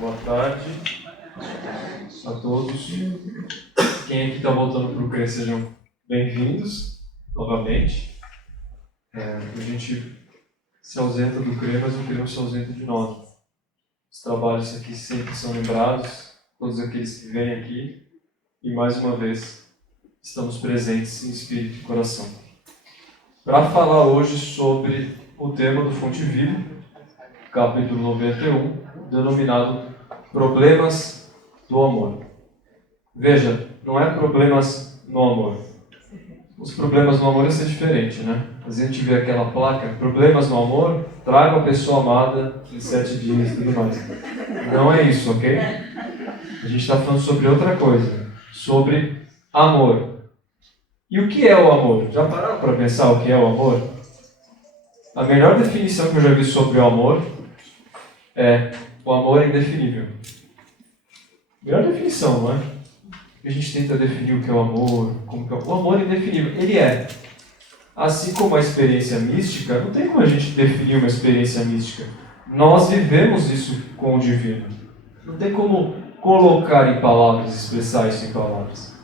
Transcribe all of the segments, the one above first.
Boa tarde a todos. Quem aqui está voltando para o CRE, sejam bem-vindos novamente. A gente se ausenta do CRE, mas o CRE não se ausenta de nós. Os trabalhos aqui sempre são lembrados, todos aqueles que vêm aqui, e mais uma vez estamos presentes em espírito e coração. Para falar hoje sobre o tema do Fonte Viva, capítulo 91, denominado Problemas do Amor. Veja, não é problemas no amor. Os problemas no amor ia ser diferente, né? Às vezes a gente vê aquela placa, problemas no amor, traga a pessoa amada em 7 dias e tudo mais. Não é isso, ok? A gente está falando sobre outra coisa, sobre amor. E o que é o amor? Já pararam para pensar o que é o amor? A melhor definição que eu já vi sobre o amor é: o amor é indefinível. Melhor definição, não é? A gente tenta definir o que é o amor, como que é o amor é indefinível. Ele é. Assim como a experiência mística, não tem como a gente definir uma experiência mística. Nós vivemos isso com o divino. Não tem como colocar em palavras, expressar isso em palavras.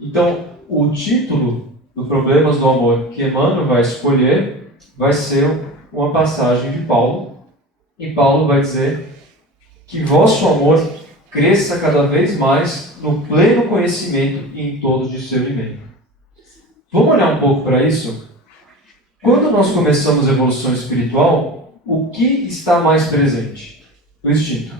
Então, o título do Problemas do Amor que Emmanuel vai escolher vai ser uma passagem de Paulo. E Paulo vai dizer que vosso amor cresça cada vez mais no pleno conhecimento e em todo discernimento. Vamos olhar um pouco para isso? Quando nós começamos a evolução espiritual, o que está mais presente? O instinto.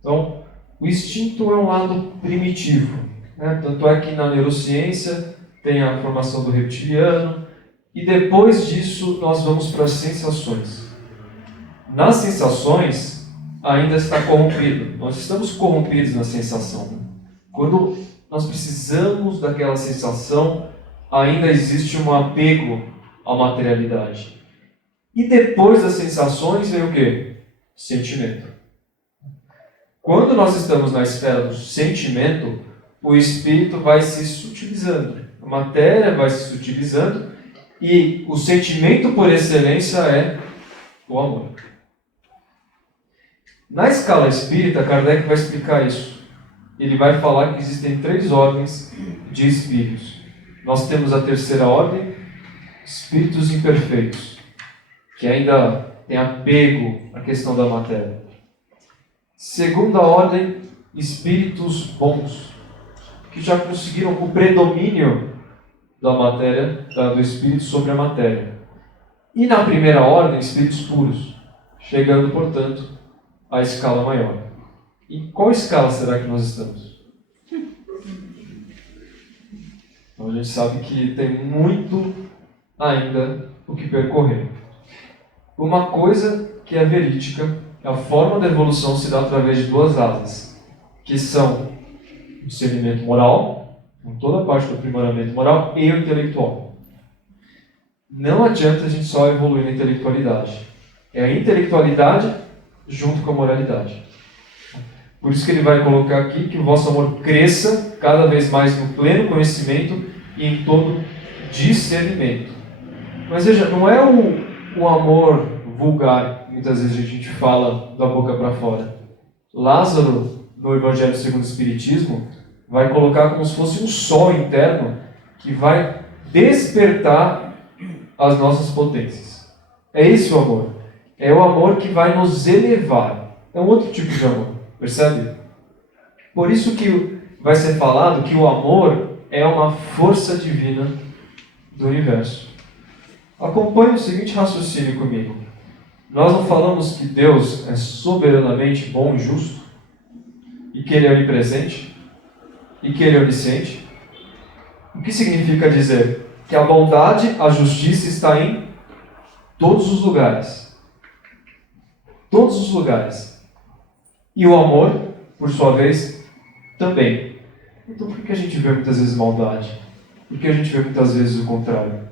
Então, o instinto é um lado primitivo, né? Tanto é que na neurociência tem a formação do reptiliano, e depois disso nós vamos para as sensações. Nas sensações, ainda está corrompido. Nós estamos corrompidos na sensação. Quando nós precisamos daquela sensação, ainda existe um apego à materialidade. E depois das sensações vem o quê? Sentimento. Quando nós estamos na esfera do sentimento, o espírito vai se sutilizando. A matéria vai se sutilizando e o sentimento por excelência é o amor. Na escala espírita, Kardec vai explicar isso. Ele vai falar que existem 3 ordens de espíritos. Nós temos a terceira ordem, espíritos imperfeitos, que ainda tem apego à questão da matéria. Segunda ordem, espíritos bons, que já conseguiram o predomínio da matéria, do espírito sobre a matéria. E na primeira ordem, espíritos puros, chegando, portanto, à escala maior. E qual escala será que nós estamos? Então a gente sabe que tem muito ainda o que percorrer. Uma coisa que é verídica, a forma da evolução se dá através de 2 asas, que são o discernimento moral, com toda a parte do aprimoramento moral, e o intelectual. Não adianta a gente só evoluir na intelectualidade. É a intelectualidade junto com a moralidade. Por isso que ele vai colocar aqui que o vosso amor cresça cada vez mais no pleno conhecimento e em todo discernimento. Mas veja, não é o amor vulgar, muitas vezes a gente fala da boca para fora. Lázaro, no Evangelho segundo o Espiritismo, vai colocar como se fosse um sol interno que vai despertar as nossas potências. É esse o amor. É o amor que vai nos elevar. É um outro tipo de amor. Percebe? Por isso que vai ser falado que o amor é uma força divina do universo. Acompanhe o seguinte raciocínio comigo. Nós não falamos que Deus é soberanamente bom e justo, e que Ele é onipresente, e que Ele é onisciente? O que significa dizer? Que a bondade, a justiça está em todos os lugares. Todos os lugares. E o amor, por sua vez, também. Então por que a gente vê muitas vezes maldade? Por que a gente vê muitas vezes o contrário?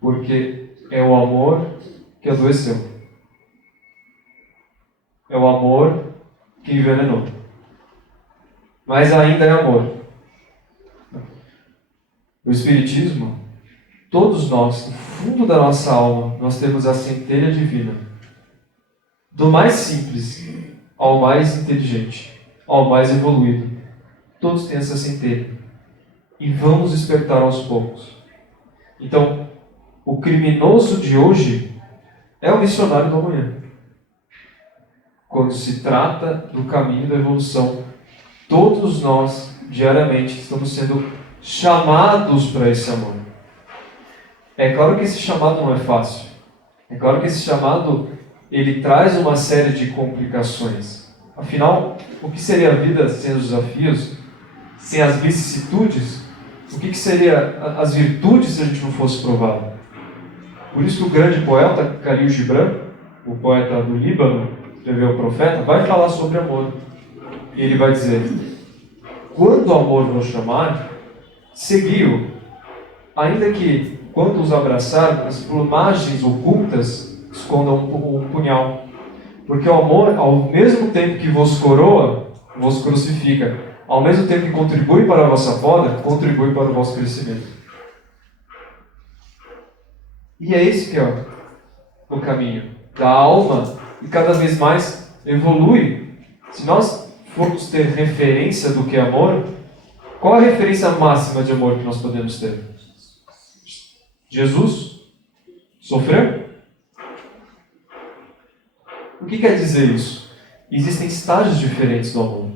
Porque é o amor que adoeceu. É o amor que envenenou. Mas ainda é amor. O Espiritismo, todos nós, no fundo da nossa alma, nós temos a centelha divina. Do mais simples ao mais inteligente, ao mais evoluído. Todos têm essa centelha. E vamos despertar aos poucos. Então, o criminoso de hoje é o missionário do amanhã. Quando se trata do caminho da evolução, todos nós, diariamente, estamos sendo chamados para esse amor. É claro que esse chamado não é fácil. É claro que esse chamado, ele traz uma série de complicações. Afinal, o que seria a vida sem os desafios, sem as vicissitudes? O que seria as virtudes se a gente não fosse provado? Por isso que o grande poeta, Khalil Gibran, o poeta do Líbano, escreveu o Profeta, vai falar sobre amor. E ele vai dizer: quando o amor vos chamar, segui-o, ainda que, quando os abraçar, as plumagens ocultas escondam um punhal. Porque o amor, ao mesmo tempo que vos coroa, vos crucifica. Ao mesmo tempo que contribui para a vossa poda, contribui para o vosso crescimento. E é esse que é o caminho da alma, e cada vez mais evolui. Se nós formos ter referência do que é amor, qual é a referência máxima de amor que nós podemos ter? Jesus sofreu? O que quer dizer isso? Existem estágios diferentes do amor.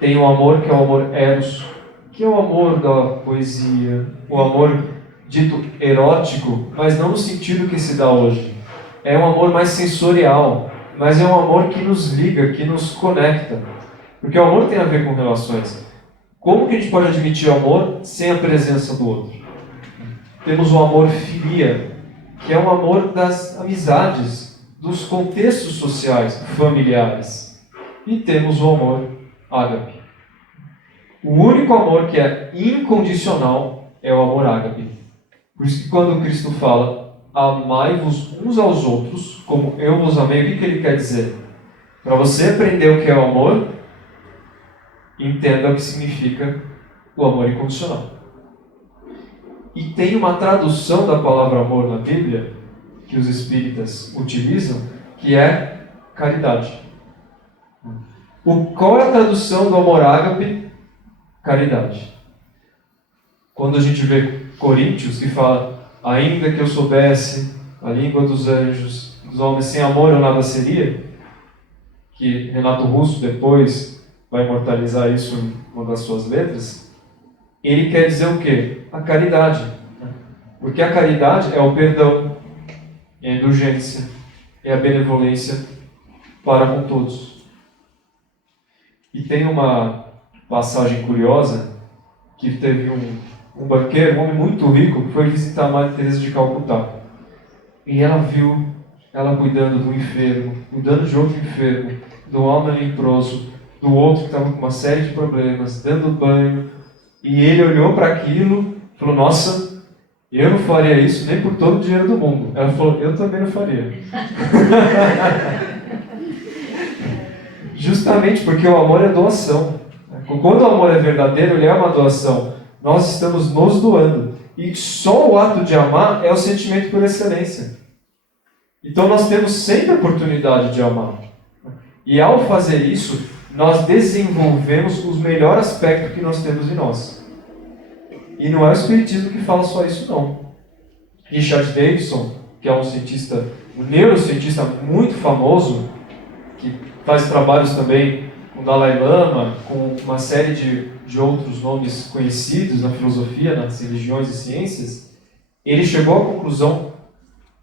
Tem o amor que é o amor eros, que é o amor da poesia, o amor dito erótico, mas não no sentido que se dá hoje. É um amor mais sensorial, mas é um amor que nos liga, que nos conecta. Porque o amor tem a ver com relações. Como que a gente pode admitir o amor sem a presença do outro? Temos o amor filia, que é o amor das amizades, dos contextos sociais, familiares. E temos o amor ágape. O único amor que é incondicional é o amor ágape. Por isso que quando Cristo fala, amai-vos uns aos outros, como eu vos amei, o que ele quer dizer? Para você aprender o que é o amor, entenda o que significa o amor incondicional. E tem uma tradução da palavra amor na Bíblia, que os espíritas utilizam, que é caridade. Qual é a tradução do amor ágape? Caridade. Quando a gente vê Coríntios, que fala, ainda que eu soubesse a língua dos anjos, dos homens, sem amor eu nada seria, que Renato Russo depois vai imortalizar isso em uma das suas letras, ele quer dizer o quê? A caridade. Porque a caridade é o perdão, é a indulgência, é a benevolência para com todos. E tem uma passagem curiosa, que teve um banqueiro, um homem muito rico, que foi visitar a Madre Teresa de Calcutá. E ela viu ela cuidando do enfermo, cuidando de outro enfermo, do homem leproso, do outro que estava com uma série de problemas, dando banho. E ele olhou para aquilo e falou, nossa, eu não faria isso nem por todo o dinheiro do mundo. Ela falou, eu também não faria. Justamente porque o amor é doação. Quando o amor é verdadeiro, ele é uma doação. Nós estamos nos doando. E só o ato de amar é o sentimento por excelência. Então nós temos sempre a oportunidade de amar. E ao fazer isso, nós desenvolvemos o melhor aspecto que nós temos em nós. E não é o Espiritismo que fala só isso, não. Richard Davidson, que é um neurocientista muito famoso, que faz trabalhos também com o Dalai Lama, com uma série de outros nomes conhecidos na filosofia, nas religiões e ciências, ele chegou à conclusão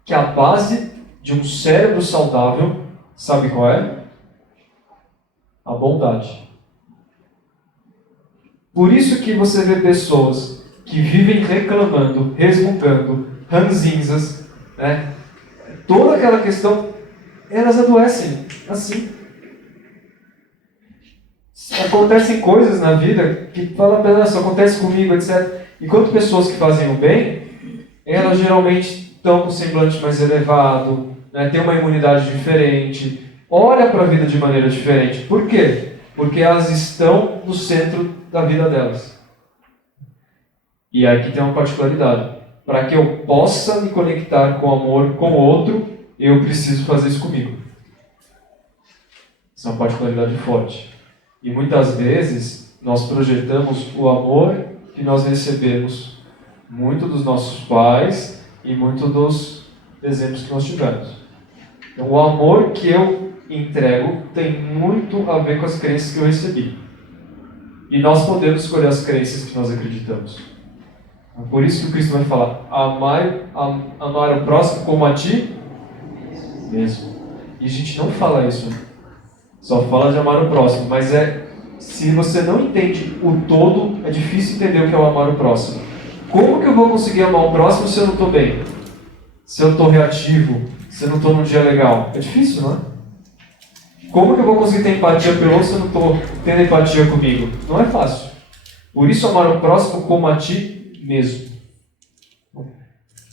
que a base de um cérebro saudável, sabe qual é? A bondade. Por isso que você vê pessoas que vivem reclamando, resmungando, ranzinzas, né? Toda aquela questão, elas adoecem assim. Acontecem coisas na vida que falam, isso acontece comigo, etc. Enquanto pessoas que fazem o bem, elas geralmente estão com um semblante mais elevado, né? Têm uma imunidade diferente, olham para a vida de maneira diferente. Por quê? Porque elas estão no centro da vida delas. E aqui tem uma particularidade. Para que eu possa me conectar com amor com o outro, eu preciso fazer isso comigo. Isso é uma particularidade forte. E muitas vezes nós projetamos o amor que nós recebemos muito dos nossos pais e muito dos exemplos que nós tivemos. Então, o amor que eu entrego tem muito a ver com as crenças que eu recebi. E nós podemos escolher as crenças que nós acreditamos. Por isso que o Cristo vai falar: amar o próximo como a ti mesmo. E a gente não fala isso, só fala de amar o próximo, mas se você não entende o todo, é difícil entender o que é o amar o próximo. Como que eu vou conseguir amar o próximo se eu não estou bem? Se eu não estou reativo? Se eu não estou num dia legal? É difícil, não é? Como que eu vou conseguir ter empatia pelo outro se eu não estou tendo empatia comigo? Não é fácil. Por isso, amar o próximo como a ti mesmo.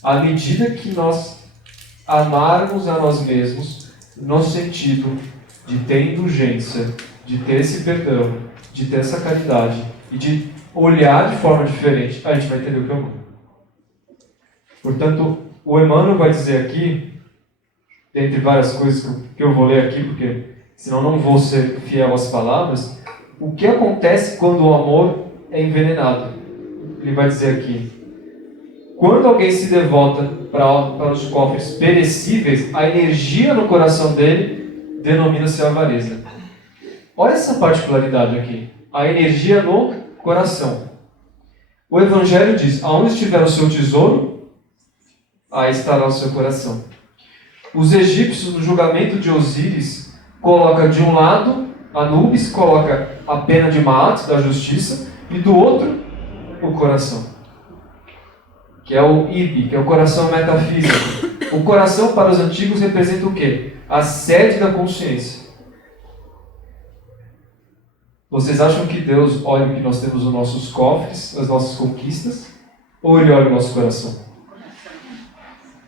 À medida que nós amarmos a nós mesmos, no sentido de ter indulgência, de ter esse perdão, de ter essa caridade e de olhar de forma diferente, a gente vai entender o que é amor. Portanto, o Emmanuel vai dizer aqui, dentre várias coisas que eu vou ler aqui, porque senão não vou ser fiel às palavras, o que acontece quando o amor é envenenado. Ele vai dizer aqui: quando alguém se devota para os cofres perecíveis, a energia no coração dele denomina-se avareza. Olha essa particularidade aqui. A energia no coração. O Evangelho diz: aonde estiver o seu tesouro, aí estará o seu coração. Os egípcios, no julgamento de Osíris, coloca de um lado, Anubis coloca a pena de Maat, da justiça, e do outro, o coração, que é o Ibi, que é o coração metafísico. O coração, para os antigos, representa o quê? A sede da consciência. Vocês acham que Deus olha o que nós temos nos nossos cofres, as nossas conquistas, ou Ele olha o nosso coração?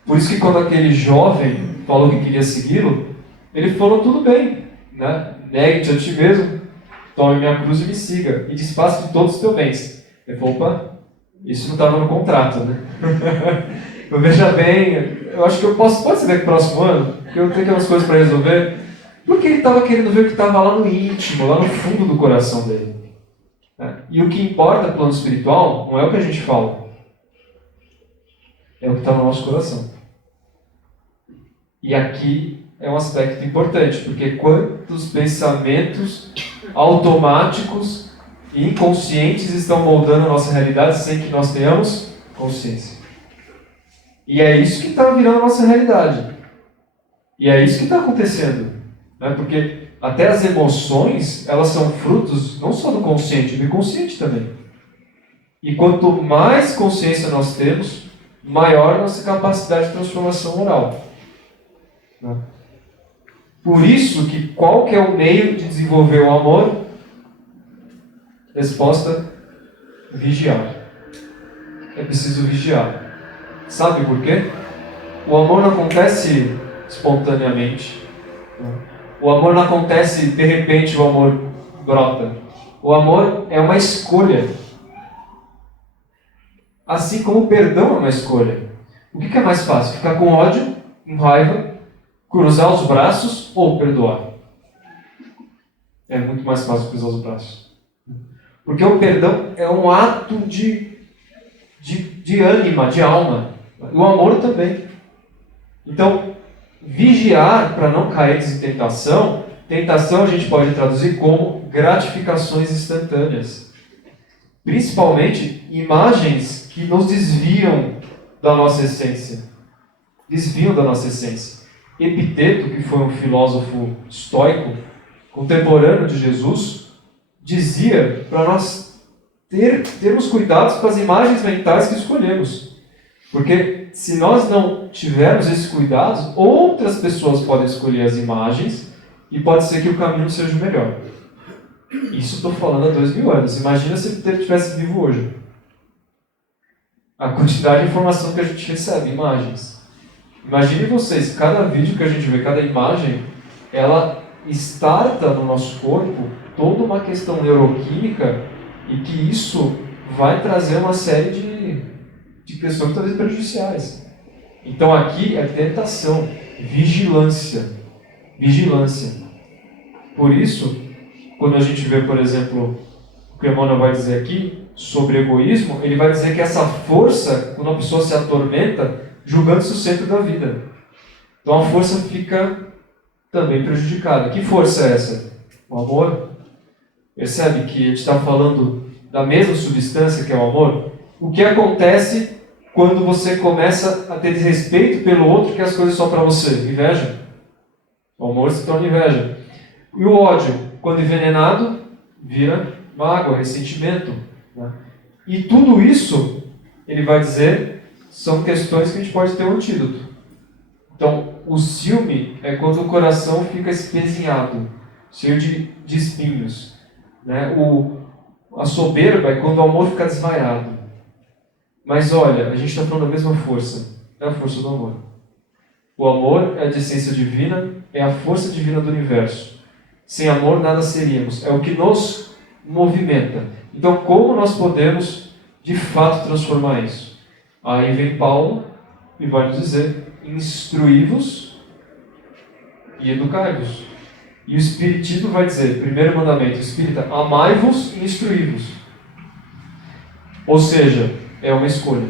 Por isso que quando aquele jovem falou que queria segui-lo, ele falou: tudo bem, né? Negue-te a ti mesmo, tome minha cruz e me siga, e desfaça de todos os teus bens. Ele falou: opa, isso não estava no contrato, né? Eu, veja bem, eu acho que eu pode ser daqui próximo ano, porque eu tenho aquelas coisas para resolver. Porque ele estava querendo ver o que estava lá no íntimo, lá no fundo do coração dele. E o que importa no plano espiritual não é o que a gente fala, é o que está no nosso coração. E aqui é um aspecto importante, porque quantos pensamentos automáticos e inconscientes estão moldando a nossa realidade sem que nós tenhamos consciência. E é isso que está virando a nossa realidade. E é isso que está acontecendo. Porque até as emoções, elas são frutos não só do consciente, do inconsciente também. E quanto mais consciência nós temos, maior nossa capacidade de transformação moral. Por isso que qual que é o meio de desenvolver o amor? Resposta: vigiar. É preciso vigiar. Sabe por quê? O amor não acontece espontaneamente. O amor não acontece de repente, o amor brota. O amor é uma escolha. Assim como o perdão é uma escolha. O que é mais fácil? Ficar com ódio, com raiva, cruzar os braços ou perdoar? É muito mais fácil cruzar os braços. Porque o perdão é um ato de ânima, de alma. O amor também. Então, vigiar para não cair em tentação. Tentação a gente pode traduzir como gratificações instantâneas. Principalmente imagens que nos desviam da nossa essência. Desviam da nossa essência. Epiteto, que foi um filósofo estoico, contemporâneo de Jesus, dizia para nós termos cuidados com as imagens mentais que escolhemos. Porque se nós não tivermos esses cuidados, outras pessoas podem escolher as imagens e pode ser que o caminho seja o melhor. Isso estou falando há 2000 anos. Imagina se ele estivesse vivo hoje. A quantidade de informação que a gente recebe, imagens. Imagine vocês, cada vídeo que a gente vê, cada imagem, ela starta no nosso corpo toda uma questão neuroquímica e que isso vai trazer uma série de questões talvez prejudiciais. Então aqui é tentação, vigilância. Vigilância. Por isso, quando a gente vê, por exemplo, o que Emmanuel vai dizer aqui sobre egoísmo, ele vai dizer que essa força, quando a pessoa se atormenta, julgando-se o centro da vida. Então a força fica também prejudicada. Que força é essa? O amor. Percebe que a gente está falando da mesma substância que é o amor? O que acontece quando você começa a ter desrespeito pelo outro, que as coisas só para você? Inveja. O amor se torna inveja. E o ódio, quando envenenado, vira mágoa, ressentimento. Né? E tudo isso, ele vai dizer, são questões que a gente pode ter um antídoto. Então, o ciúme é quando o coração fica espezinhado, cheio de espinhos. Né? A soberba é quando o amor fica desvaiado. Mas olha, a gente está falando da mesma força. É a força do amor. O amor é a essência divina, é a força divina do universo. Sem amor, nada seríamos. É o que nos movimenta. Então, como nós podemos, de fato, transformar isso? Aí vem Paulo e vai nos dizer: instruí-vos e educai-vos. E o Espiritismo vai dizer, primeiro mandamento espírita, amai-vos e instruí-vos. Ou seja, é uma escolha.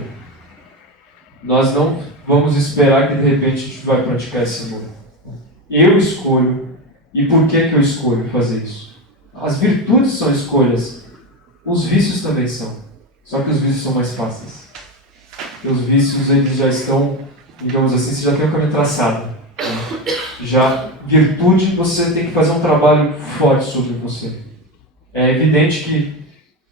Nós não vamos esperar que de repente a gente vai praticar esse amor. Eu escolho. E por que eu escolho fazer isso? As virtudes são escolhas. Os vícios também são. Só que os vícios são mais fáceis. Porque os vícios eles já estão, digamos assim, você já tem o caminho traçado. Já virtude, você tem que fazer um trabalho forte sobre você. É evidente que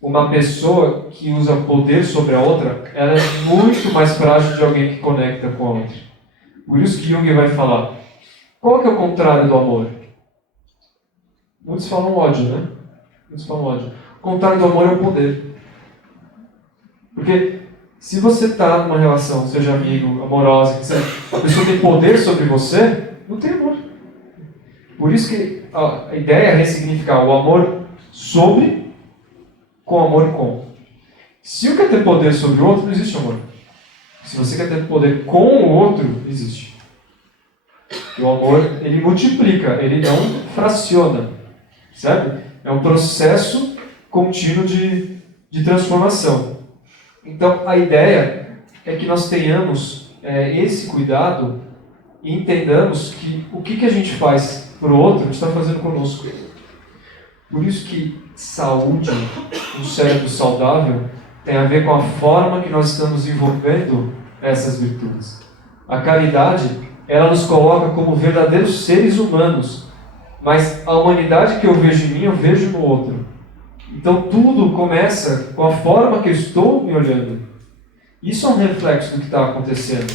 uma pessoa que usa poder sobre a outra, ela é muito mais frágil de alguém que conecta com a outra. Por isso que Jung vai falar, qual que é o contrário do amor? Muitos falam ódio, né? Muitos falam ódio. O contrário do amor é o poder. Porque se você está numa relação, seja amigo, amorosa, a pessoa tem poder sobre você, não tem amor. Por isso que a ideia é ressignificar o amor sobre com amor com. Se eu quer ter poder sobre o outro, não existe amor. Se você quer ter poder com o outro, existe. E o amor, ele multiplica, ele não fraciona. Sabe? É um processo contínuo de transformação. Então, a ideia é que nós tenhamos esse cuidado e entendamos que o que a gente faz para o outro, a gente está fazendo conosco. Por isso que saúde, um cérebro saudável, tem a ver com a forma que nós estamos envolvendo essas virtudes. A caridade, ela nos coloca como verdadeiros seres humanos, mas a humanidade que eu vejo em mim, eu vejo no outro. Então tudo começa com a forma que eu estou me olhando. Isso é um reflexo do que está acontecendo.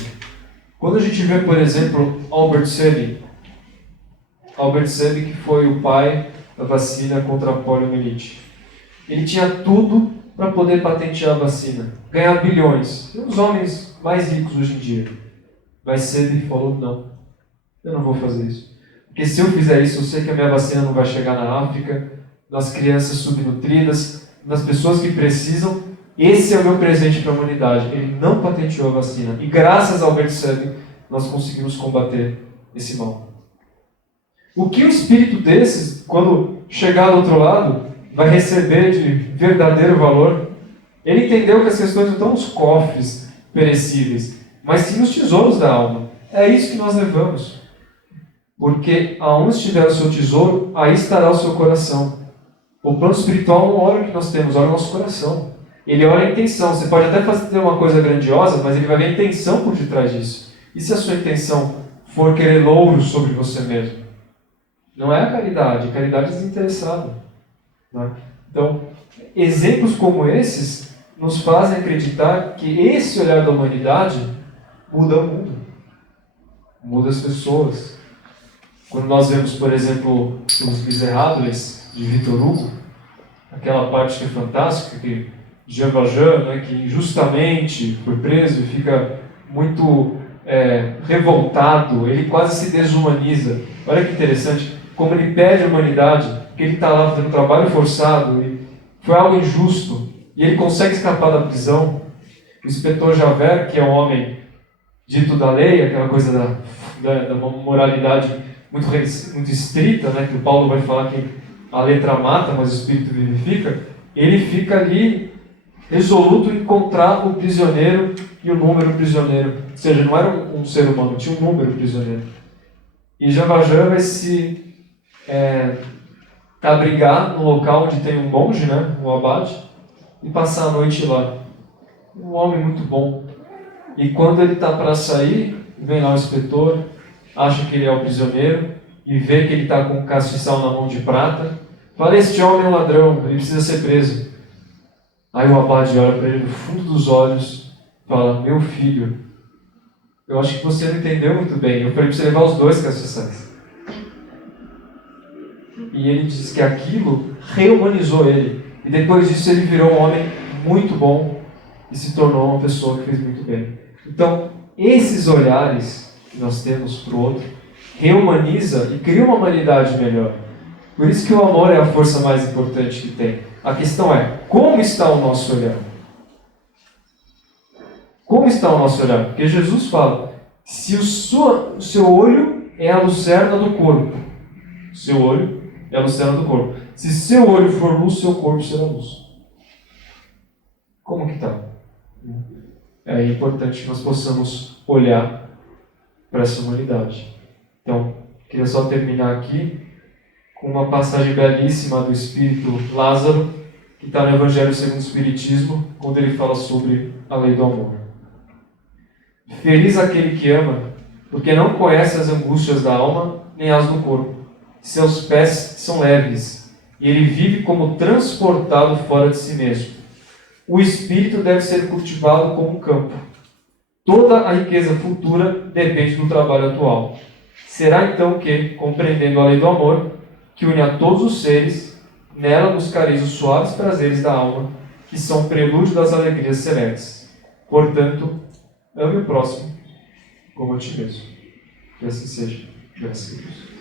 Quando a gente vê, por exemplo, Albert Sabin que foi o pai da vacina contra a poliomielite. Ele tinha tudo para poder patentear a vacina, ganhar bilhões. Um dos homens mais ricos hoje em dia. Mas Sabin falou, não, eu não vou fazer isso. Porque se eu fizer isso, eu sei que a minha vacina não vai chegar na África, nas crianças subnutridas, nas pessoas que precisam. Esse é o meu presente para a humanidade. Ele não patenteou a vacina. E graças ao Albert Sabin, nós conseguimos combater esse mal. O que um espírito desses, quando chegar do outro lado, vai receber de verdadeiro valor? Ele entendeu que as questões não estão nos cofres perecíveis, mas sim nos tesouros da alma. É isso que nós levamos. Porque aonde estiver o seu tesouro, aí estará o seu coração. O plano espiritual não olha o que nós temos, olha o nosso coração. Ele olha a intenção. Você pode até fazer uma coisa grandiosa, mas ele vai ver a intenção por detrás disso. E se a sua intenção for querer louro sobre você mesmo? Não é a caridade é desinteressada. Né? Então, exemplos como esses nos fazem acreditar que esse olhar da humanidade muda o mundo. Muda as pessoas. Quando nós vemos, por exemplo, Os Miseráveis, de Victor Hugo, aquela parte que é fantástica, que Jean Valjean, né, que injustamente foi preso e fica muito revoltado, ele quase se desumaniza. Olha que interessante, como ele pede a humanidade, que ele está lá fazendo um trabalho forçado, e foi algo injusto, e ele consegue escapar da prisão. O inspetor Javert, que é um homem dito da lei, aquela coisa da moralidade muito estrita, né, que o Paulo vai falar que a letra mata, mas o Espírito vivifica, ele fica ali resoluto em encontrar o prisioneiro e o número prisioneiro. Ou seja, não era um ser humano, tinha um número prisioneiro. E Jean Valjean vai se abrigar no local onde tem um monge, né, um abade, e passar a noite lá. Um homem muito bom. E quando ele está para sair, vem lá o inspetor, acha que ele é o prisioneiro, e vê que ele está com um castiçal na mão de prata. Fala, este homem é um ladrão, ele precisa ser preso. Aí o abade olha para ele no fundo dos olhos e fala, meu filho, eu acho que você não entendeu muito bem, eu falei para você levar os dois castiçais. E ele diz que aquilo rehumanizou ele. E depois disso ele virou um homem muito bom e se tornou uma pessoa que fez muito bem. Então, esses olhares que nós temos para o outro reumaniza e cria uma humanidade melhor. Por isso que o amor é a força mais importante que tem. A questão é, como está o nosso olhar? Como está o nosso olhar? Porque Jesus fala, se o seu olho é a lucerna do corpo, seu olho é a lucerna do corpo. Se seu olho for luz, seu corpo será luz. Como que está? É importante que nós possamos olhar para essa humanidade. Então, queria só terminar aqui com uma passagem belíssima do Espírito Lázaro, que está no Evangelho segundo o Espiritismo, quando ele fala sobre a lei do amor. Feliz aquele que ama, porque não conhece as angústias da alma, nem as do corpo. Seus pés são leves, e ele vive como transportado fora de si mesmo. O espírito deve ser cultivado como um campo. Toda a riqueza futura depende do trabalho atual. Será então que, compreendendo a lei do amor, que une a todos os seres, nela buscareis os suaves prazeres da alma, que são prelúdio das alegrias celestes. Portanto, ame o próximo como a ti mesmo. Que assim seja. Graças a Deus.